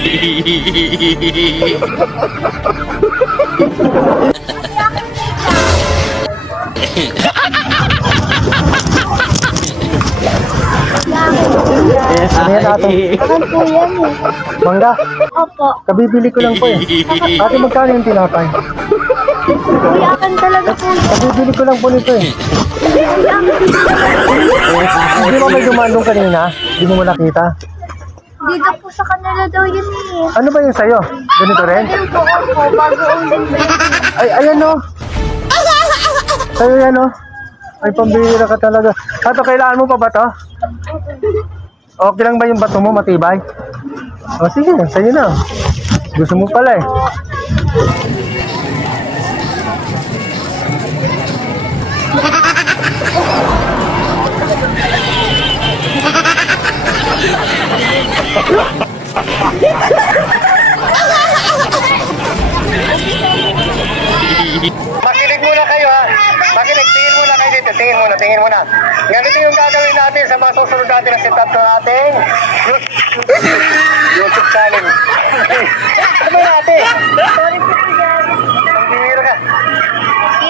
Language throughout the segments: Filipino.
Ano yan ate? Akan po yan eh. Mangga? Opo. Kabibili ko lang po eh. Ate, magkano yung tinapay? Kuya, akan talaga po yan. Kabibili ko lang po nito eh. Kuya, akan Hindi mo may dumandong kanina? Hindi mo nakita? dito po sa kanila daw yun eh. Ano ba yung sa'yo? Ganito rin? Ayun po, opo. Bagoong din po yun. Ay, ayan o. Sa'yo yan o. Ay, pambihira ka talaga. Ato, kailangan mo pa ba to? Okay lang ba yung bato mo, matibay? O sige, sa'yo na. Gusto mo pala eh. Makinig muna kayo ha. Makinig, tingin muna kayo dito. Tingin muna. Ganito yung gagawin natin sa mga susunod natin na setup ng ating YouTube channel. Ano ba natin? Sorry po kuya. Ang bihira ka.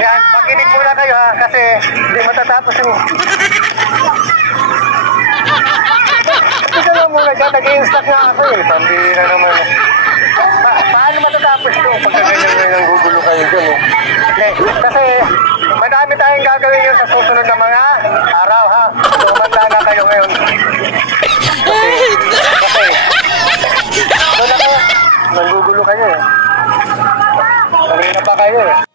Yan, makinig muna kayo ha. Kasi hindi matatapos yung... Ito lang muna dyan. Nag-i-instack nga ako eh. Pambihira naman. Paano matatapos ito? Pagka ganyan ang gugulo kayo dyan eh. Okay. Kasi madami tayong gagawin yun sa susunod na mga araw ha. So manda na kayo ngayon. Kasi ito na kayo. Nanggugulo kayo eh. Kanina pa kayo eh.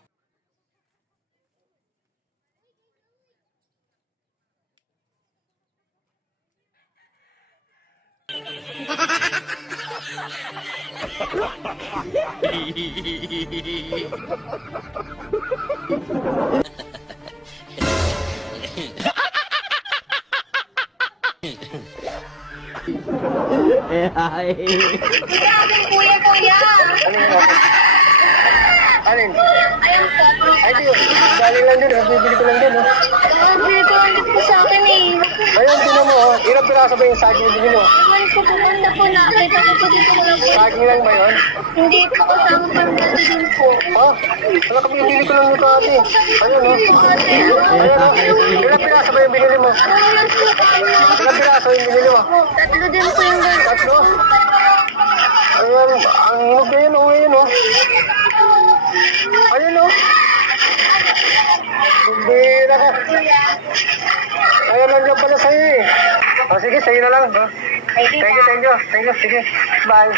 Grabe kuya. Alin? Ayun po. Ay, di. Galing lang din. Bibili ko lang din. Bili ko lang din po sa akin eh. Ayun, tinan mo. Ilang piraso ba yung saging bibili mo? Ewan ko po ganda po nakita ko po dito ko lang po. Saging lang ba yun? Hindi po kasama pang din po. Ha? Wala ka bibili ko lang nito ate. Ayun o. Ayun o. Ilang piraso ba yung binili mo? Ilang piraso yung binili mo? Tatlo din po yung ganda. Tatlo? Ayun, ang hinog na yun o. Ayun o. Ayun o. Hindi na ka. Ayun lang dyan pala sa'yo eh. O sige, sa'yo na lang. Thank you. Sige, bye.